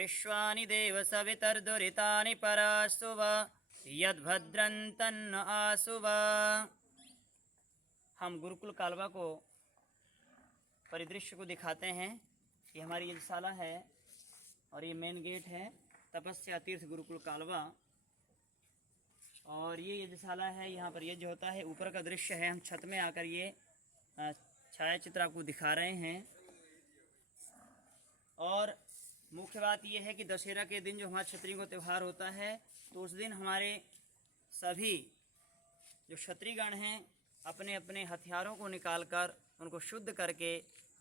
विश्वानि देव सवितर्दुरितानि परास्तु वा यद्भद्रं तन्न आसु वा। हम गुरुकुल कालवा को परिदृश्य को दिखाते हैं। ये हमारी यज्ञशाला है और ये मेन गेट है तपस्या तीर्थ गुरुकुल कालवा। और ये यज्ञशाला है, यहाँ पर यज्ञ होता है। ऊपर का दृश्य है, हम छत में आकर ये छाया चित्र आपको दिखा रहे हैं। और मुख्य बात यह है कि दशहरा के दिन जो हमारे क्षत्रियों का त्यौहार होता है, तो उस दिन हमारे सभी जो क्षत्रियगण हैं अपने अपने हथियारों को निकालकर उनको शुद्ध करके,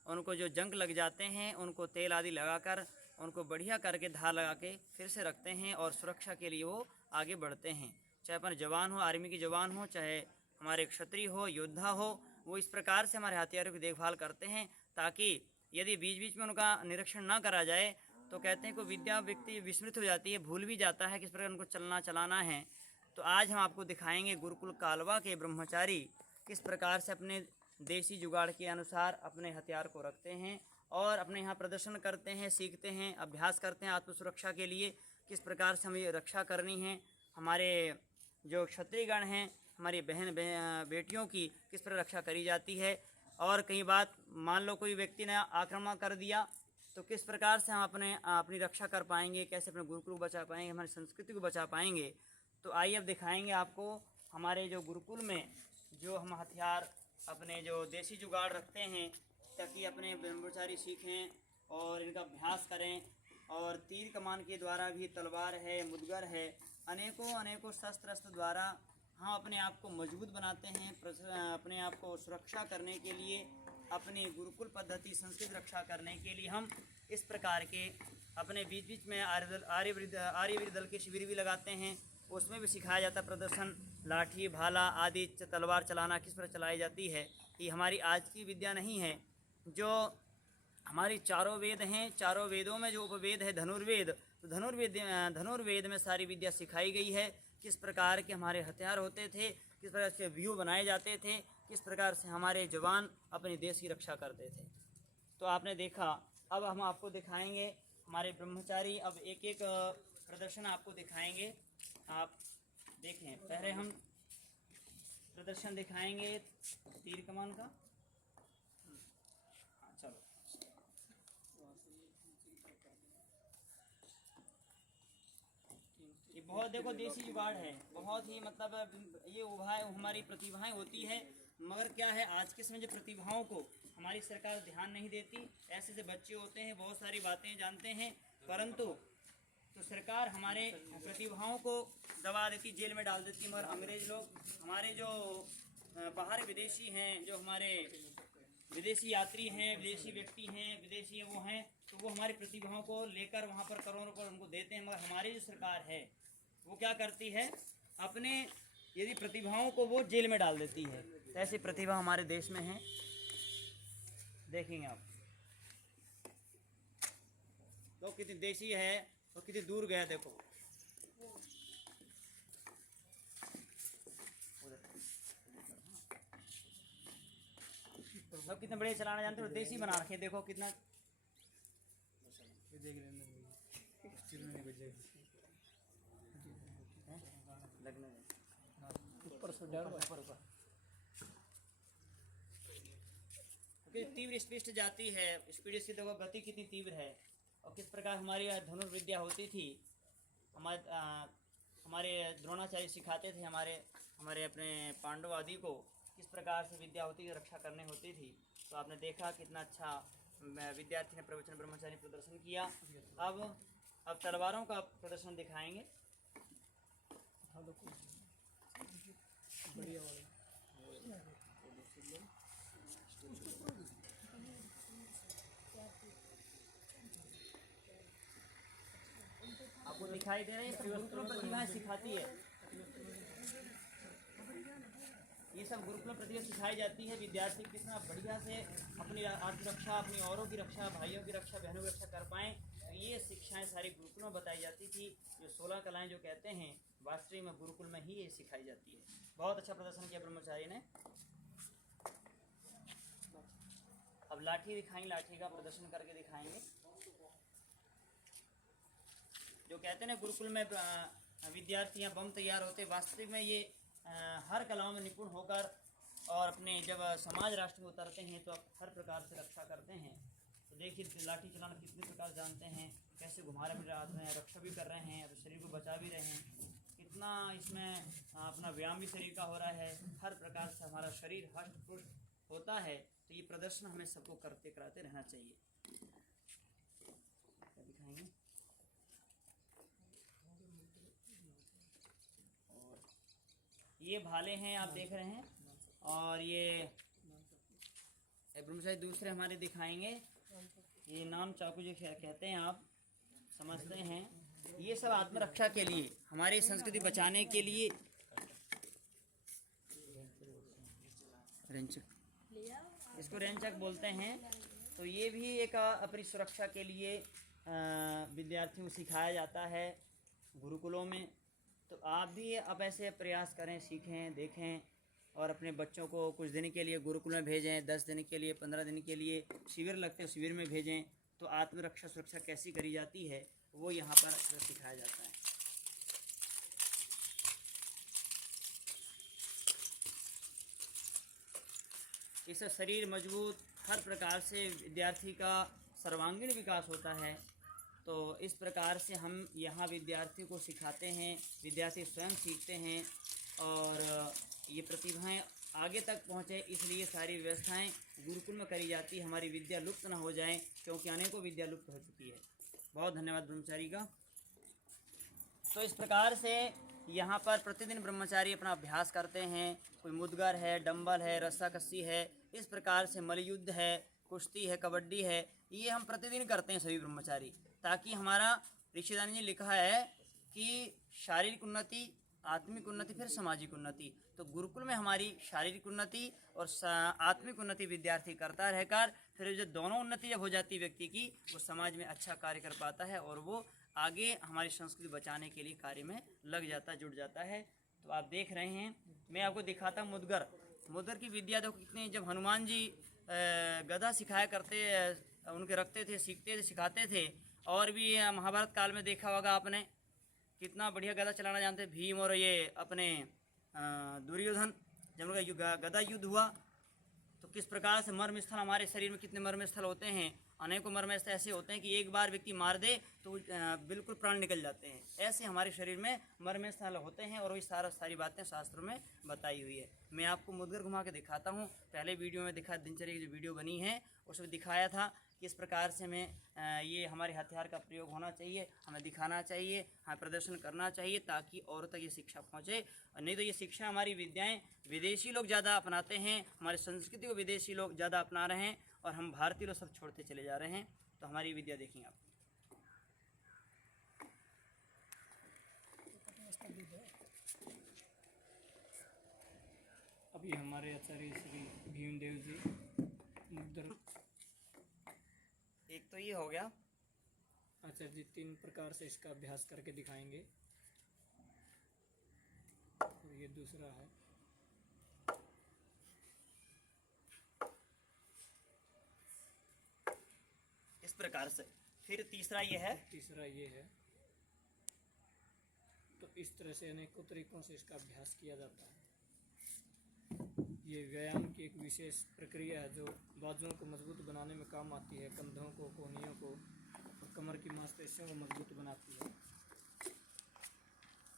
उनको जो जंग लग जाते हैं उनको तेल आदि लगाकर उनको बढ़िया करके धार लगा के फिर से रखते हैं और सुरक्षा के लिए वो आगे बढ़ते हैं। चाहे अपन जवान हो, आर्मी के जवान हो, चाहे हमारे क्षत्रिय हो, योद्धा हो, वो इस प्रकार से हमारे हथियारों की देखभाल करते हैं ताकि यदि बीच बीच में उनका निरीक्षण ना करा जाए तो कहते हैं कि विद्या व्यक्ति विस्मृत हो जाती है, भूल भी जाता है किस प्रकार उनको चलना चलाना है। तो आज हम आपको दिखाएंगे गुरुकुल कालवा के ब्रह्मचारी किस प्रकार से अपने देसी जुगाड़ के अनुसार अपने हथियार को रखते हैं और अपने यहाँ प्रदर्शन करते हैं, सीखते हैं, अभ्यास करते हैं आत्मसुरक्षा के लिए किस प्रकार से हमें रक्षा करनी है। हमारे जो क्षत्रियगण हैं, हमारी बहन बेटियों की किस प्रकार रक्षा करी जाती है। और कई बात मान लो कोई व्यक्ति ने आक्रमण कर दिया तो किस प्रकार से हम अपनी रक्षा कर पाएंगे, कैसे अपने गुरुकुल को बचा पाएंगे, हमारी संस्कृति को बचा पाएंगे। तो आइए अब दिखाएंगे आपको हमारे जो गुरुकुल में जो हम हथियार अपने जो देसी जुगाड़ रखते हैं ताकि अपने ब्रह्मचारी सीखें और इनका अभ्यास करें। और तीर कमान के द्वारा भी, तलवार है, मुदगर है, अनेकों शस्त्र द्वारा हम अपने आप को मजबूत बनाते हैं। अपने आप को सुरक्षा करने के लिए, अपनी गुरुकुल पद्धति संस्कृत रक्षा करने के लिए हम इस प्रकार के अपने बीच बीच में आर्यवीर दल के शिविर भी लगाते हैं। उसमें भी सिखाया जाता है प्रदर्शन, लाठी भाला आदि, तलवार चलाना किस प्रकार चलाई जाती है। ये हमारी आज की विद्या नहीं है। जो हमारी चारों वेद हैं, चारों वेदों में जो उपवेद है धनुर्वेद, तो धनुर्वेद में सारी विद्या सिखाई गई है। किस प्रकार के हमारे हथियार होते थे, किस प्रकार से व्यूह बनाए जाते थे, किस प्रकार से हमारे जवान अपने देश की रक्षा करते थे। तो आपने देखा। अब हम आपको दिखाएंगे हमारे ब्रह्मचारी अब एक एक प्रदर्शन आपको दिखाएंगे। आप देखें, पहले हम प्रदर्शन दिखाएंगे तीर कमान का। हाँ चलो। ये बहुत देखो देसी जुगाड़ है, बहुत ही मतलब ये हमारी प्रतिभाएं होती है। मगर क्या है, आज के समय जो प्रतिभाओं को हमारी सरकार ध्यान नहीं देती। ऐसे से बच्चे होते हैं, बहुत सारी बातें जानते हैं, परंतु तो सरकार हमारे प्रतिभाओं को दबा देती, जेल में डाल देती। मगर अंग्रेज लोग, हमारे जो बाहर विदेशी हैं, जो हमारे विदेशी यात्री हैं, विदेशी व्यक्ति हैं, विदेशी वो हैं, तो वो हमारी प्रतिभाओं को लेकर वहाँ पर करोड़ों रुपये उनको देते हैं। मगर हमारी जो सरकार है वो क्या करती है, अपने यदि प्रतिभाओं को वो जेल में डाल देती है। तो ऐसी प्रतिभा हमारे देश में है, देखेंगे आप। तो कितनी देशी है और कितनी दूर गया देखो। तो कितने बड़े चलाना जानते हो, देसी बना रखे, देखो कितना लगने ऊपर से तीव्र स्पीड जाती है। स्पीड इसकी देखो, गति कितनी तीव्र है। और किस प्रकार हमारी धनुर्विद्या होती थी, हमारे द्रोणाचार्य सिखाते थे हमारे अपने पांडव आदि को किस प्रकार से विद्या होती थी, रक्षा करनी होती थी। तो आपने देखा कितना अच्छा विद्यार्थी ने प्रवचन ब्रह्मचारी प्रदर्शन किया। अब तलवारों का प्रदर्शन दिखाएंगे। बढ़िया आपको दिखाई दे रही है, गुरुकुल प्रतिभा सिखाती है। ये सब गुरुकुल प्रतिभा सिखाई जाती है। विद्यार्थी कितना बढ़िया से अपनी आत्मरक्षा, अपनी औरों की रक्षा, भाइयों की रक्षा, बहनों की रक्षा कर पाएँ। तो ये शिक्षाएं सारी गुरुकुल में बताई जाती थी। जो 16 कलाएं जो कहते हैं, वास्तविक में गुरुकुल में ही ये सिखाई जाती है। बहुत अच्छा प्रदर्शन किया ब्रह्मचारी ने। अब लाठी दिखाएंगे, लाठी का प्रदर्शन करके दिखाएंगे। जो कहते हैं ना गुरुकुल में विद्यार्थियां बम तैयार होते, वास्तविक में ये हर कलाओं में निपुण होकर और अपने जब समाज राष्ट्र में उतरते हैं तो हर प्रकार से रक्षा करते हैं। तो देखिए लाठी चलाना कितने प्रकार जानते हैं, कैसे घुमा रहे हैं, रक्षा भी कर रहे हैं और शरीर को बचा भी रहे हैं, कितना इसमें अपना व्यायाम भी शरीर का हो रहा है, हर प्रकार से हमारा शरीर हष्ट पुष्ट होता है। तो ये प्रदर्शन हमें सबको करते कराते रहना चाहिए। क्या दिखाएंगे? और ये भाले हैं आप देख रहे हैं, और ये ब्रह्मचारी दूसरे हमारे दिखाएंगे। ये नाम चाकू जो कहते हैं आप समझते हैं, ये सब आत्मरक्षा के लिए, हमारी संस्कृति बचाने के लिए। रेंचक, इसको रेंचक बोलते हैं। तो ये भी एक अपनी सुरक्षा के लिए विद्यार्थियों को सिखाया जाता है गुरुकुलों में। तो आप भी अब ऐसे प्रयास करें, सीखें, देखें और अपने बच्चों को कुछ दिन के लिए गुरुकुल में भेजें, 10 दिन के लिए, 15 दिन के लिए शिविर लगते हैं, शिविर में भेजें। तो आत्मरक्षा सुरक्षा कैसी करी जाती है वो यहाँ पर सिखाया जाता है। इससे शरीर मजबूत, हर प्रकार से विद्यार्थी का सर्वांगीण विकास होता है। तो इस प्रकार से हम यहाँ विद्यार्थी को सिखाते हैं, विद्यार्थी स्वयं सीखते हैं और ये प्रतिभाएं आगे तक पहुँचे, इसलिए सारी व्यवस्थाएं गुरुकुल में करी जाती है, हमारी विद्या लुप्त ना हो जाए, क्योंकि अनेकों विद्या लुप्त हो चुकी है। बहुत धन्यवाद ब्रह्मचारी का। तो इस प्रकार से यहाँ पर प्रतिदिन ब्रह्मचारी अपना अभ्यास करते हैं। कोई मुदगर है, डंबल है, रस्साकस्सी है, इस प्रकार से मल्लयुद्ध है, कुश्ती है, कबड्डी है, ये हम प्रतिदिन करते हैं सभी ब्रह्मचारी, ताकि हमारा ऋषिदानी जी लिखा है कि शारीरिक उन्नति, आत्मिक उन्नति, फिर सामाजिक उन्नति। तो गुरुकुल में हमारी शारीरिक उन्नति और आत्मिक उन्नति विद्यार्थी करता रहकर फिर जो दोनों उन्नति जब हो जाती है व्यक्ति की, वो समाज में अच्छा कार्य कर पाता है और वो आगे हमारी संस्कृति बचाने के लिए कार्य में लग जाता है, जुड़ जाता है। तो आप देख रहे हैं, मैं आपको दिखाता हूँ मुदगर। मुदगर की विद्या देखो कितनी, जब हनुमान जी गदा सिखाया करते, उनके रखते थे, सीखते थे, सिखाते थे। और भी महाभारत काल में देखा होगा आपने, कितना बढ़िया गदा चलाना जानते। भीम और ये अपने दुर्योधन, जब उनका गदा युद्ध हुआ तो किस प्रकार से मर्म स्थल, हमारे शरीर में कितने मर्म स्थल होते हैं, अनेकों मर्म स्थल ऐसे होते हैं कि एक बार व्यक्ति मार दे तो बिल्कुल प्राण निकल जाते हैं। ऐसे हमारे शरीर में मर्म स्थल होते हैं और वही सारी बातें शास्त्रों में बताई हुई है। मैं आपको मुदगर घुमा के दिखाता हूँ। पहले वीडियो में दिखा, दिनचर्या की जो वीडियो बनी है उसमें दिखाया था किस प्रकार से हमें ये हमारे हथियार का प्रयोग होना चाहिए, हमें दिखाना चाहिए, हमें प्रदर्शन करना चाहिए, ताकि और तक ये शिक्षा पहुँचे। नहीं तो ये शिक्षा, हमारी विद्याएं विदेशी लोग ज़्यादा अपनाते हैं, हमारी संस्कृति को विदेशी लोग ज़्यादा अपना रहे हैं और हम भारतीय लोग सब छोड़ते चले जा रहे हैं। तो हमारी विद्या देखेंगे आप। अभी हमारे आचार्य श्री भीमदेव जी मुद्र, एक तो ये हो गया, आचार्य जी 3 प्रकार से इसका अभ्यास करके दिखाएंगे। और ये दूसरा है, इस प्रकार से। फिर तीसरा ये है, तीसरा ये है। तो इस तरह से अनेकों तरीकों से इसका अभ्यास किया जाता है। ये व्यायाम की एक विशेष प्रक्रिया है जो बाजुओं को मजबूत बनाने में काम आती है, कंधों को, कोहनियों को और कमर की मांसपेशियों को मजबूत बनाती है।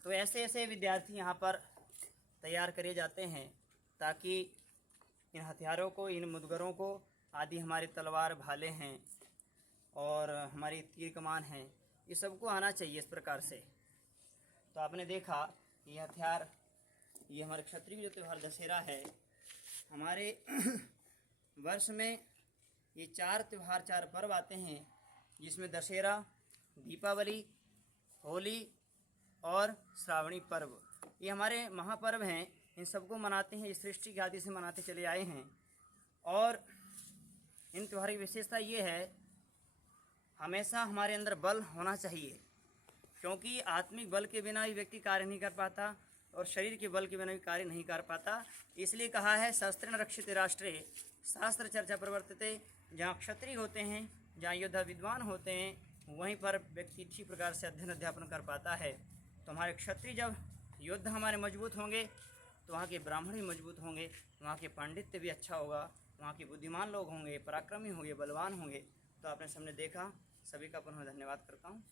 तो ऐसे ऐसे विद्यार्थी यहाँ पर तैयार करे जाते हैं ताकि इन हथियारों को, इन मुदगरों को आदि, हमारे तलवार, भाले हैं और हमारी तीर कमान हैं, ये सबको आना चाहिए इस प्रकार से। तो आपने देखा ये हथियार, ये हमारे क्षत्रिय जो त्यौहार दशहरा है, हमारे वर्ष में ये 4 त्यौहार, 4 पर्व आते हैं, जिसमें दशहरा, दीपावली, होली और श्रावणी पर्व, ये हमारे महापर्व हैं। इन सबको मनाते हैं, इस सृष्टि के आदि से मनाते चले आए हैं। और इन त्योहारों की विशेषता ये है, हमेशा हमारे अंदर बल होना चाहिए, क्योंकि आत्मिक बल के बिना भी व्यक्ति कार्य नहीं कर पाता और शरीर के बल के बिना भी कार्य नहीं कर पाता। इसलिए कहा है शास्त्रेण रक्षित राष्ट्रे शास्त्र चर्चा प्रवर्तिते। जहाँ क्षत्रिय होते हैं, जहाँ योद्धा विद्वान होते हैं, वहीं पर व्यक्ति ठीक प्रकार से अध्ययन अध्यापन कर पाता है। तो हमारे क्षत्रिय जब योद्धा हमारे मजबूत होंगे तो वहाँ के ब्राह्मण भी मजबूत होंगे, वहाँ के पांडित्य भी अच्छा होगा, वहाँ के बुद्धिमान लोग होंगे, पराक्रमी होंगे, बलवान होंगे। तो आपने सबने देखा, सभी का पुनः धन्यवाद करता हूँ।